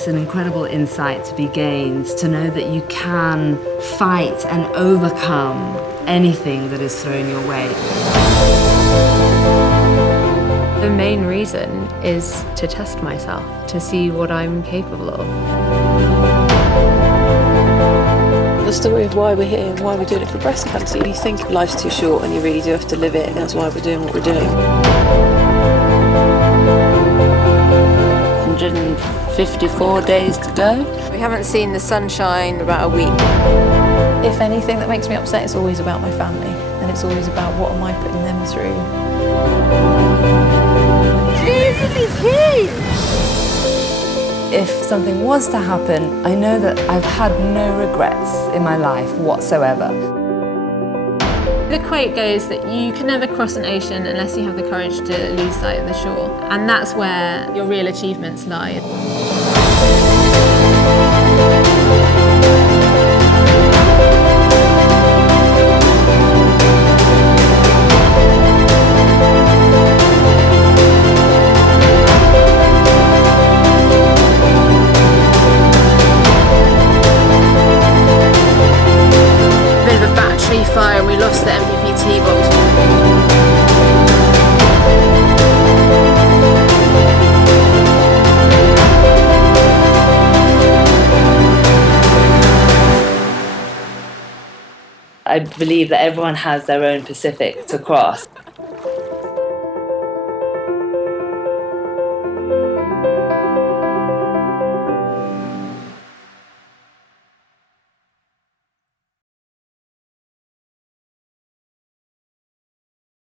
it's an incredible insight to be gained, to know that you can fight and overcome anything that is thrown your way. The main reason is to test myself, to see what I'm capable of. The story of why we're here and why we're doing it for breast cancer. You think life's too short and you really do have to live it, and that's why we're doing what we're doing. 154 days to go. We haven't seen the sunshine in about a week. If anything that makes me upset, it's always about my family, and it's always about what am I putting them through. Jesus is here! If something was to happen, I know that I've had no regrets in my life whatsoever. The quote goes that you can never cross an ocean unless you have the courage to lose sight of the shore. And that's where your real achievements lie. Fire and we lost the MPPT box. I believe that everyone has their own Pacific to cross.